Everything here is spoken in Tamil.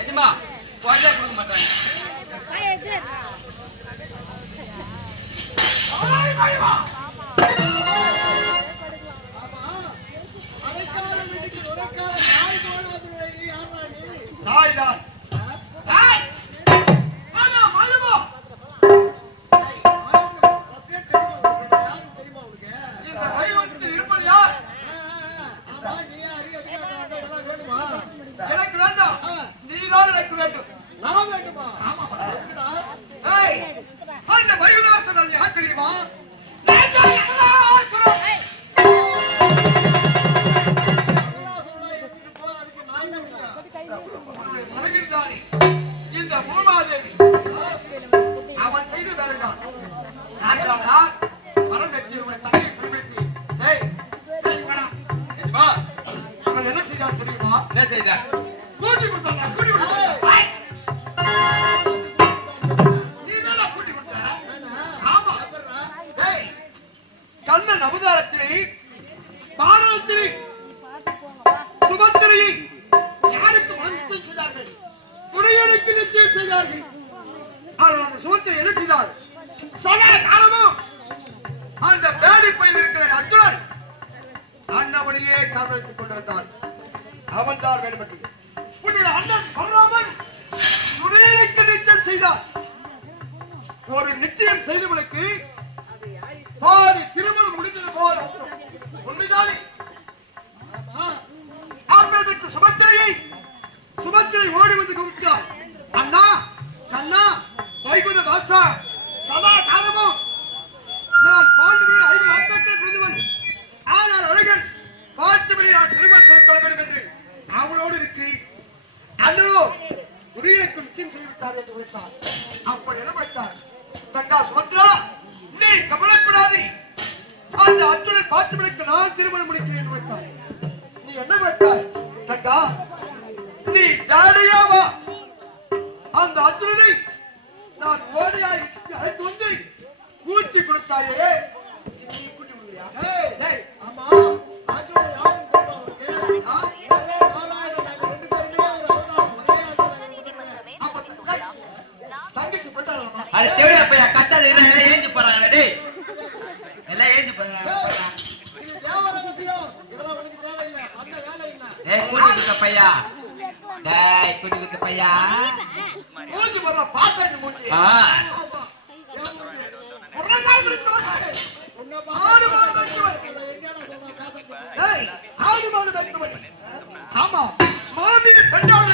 எஜமா குறையா கொடுக்க மாட்டாங்க. எனக்கு வேண்டாம், நீதான் எனக்கு வேண்டும். நான் வேண்டுமா? அந்த வைகுந்தவாசன் யார் தெரியுமா? இந்த பூமாதேவி அவன் செய்த வேலைதான். மரம் வெட்டி தண்ணி செலுத்தி அவன் என்ன செய்தார் தெரியுமா? என்ன செய்தார்? கூட்டி கொடுத்தான். கூட்டி கொடுத்த நீ தான் கூட்டி கொடுத்த. ஆமா, கண்ணன் அவதாரத்திலே பாரதத்திலே சுபத்திரையை யாருக்கு மனத்தில் செய்தார்கள்? குறையனுக்கு நிச்சயம் செய்தார்கள். ஆனால் அந்த சுபத்திரை என்ன செய்தார்? சதா காலமும் அந்த பேடி பையில் இருக்கிற அர்ஜுனன் அண்ணவனையே காதலித்துக் கொண்டிருந்தார். அவன் தான் வேண்டுமென்று உன்னுடைய அண்ணன் பலராமன் குறையனுக்கு நிச்சயம் செய்தார். ஒரு நிச்சயம் செய்தவனுக்கு பாதி திருமணம் முடிந்தது போல உண்மைதானே? ஆம்பேற்ற சுபத்திரை ஓடி வந்து குவித்தார். அண்ணா கண்ணா வைகுந்த வாசா, சதா காலமும் நான் பாண்டுவின் 5 ஆத்மத்தில் பிறந்தவன். ஆனால் அழகன் பார்த்துவிட நான் திருமணம் செய்து கொள்ள வேண்டும் என்று அவளோடு இருக்கிறேன். அண்ணனோ உரியனுக்கு நிச்சயம் செய்துவிட்டார் என்று உரைத்தார். அப்படி என்ன வைத்தார்? தங்கா சுபத்ரா, நீ கவலைப்படாது, அந்த அர்ஜுனன் பார்த்துவிடக்கு நான் திருமணம் முடிக்கிறேன் என்று வைத்தார். நீ என்ன வைத்தார்? தங்கா, நீ ஜாடையாவா அந்த அர்ஜுனனை நான் ஓடையாய் அழைத்து வந்து கூட்டி கொடுத்தாயே. கூட்டி கொடுக்கிறியா? ஆமா, அர்ஜுனன் யாரும் தங்கச்சி பண்றாங்க. அது தேவையா பையா கட்டாது எல்லாம் ஏஞ்சி போறாங்க. எல்லாம் ஏஞ்சி போறாங்க. இது தேவ ரகசியம், இதெல்லாம் உனக்கு தேவையில்லை. அந்த வேலை என்ன? கூட்டி கொடுத்த பையா, டேய் கூட்டி கொடுத்த பையா மூஞ்சி போற பாசம் மூஞ்சி. ஆமா, மாமி பெண்ணாள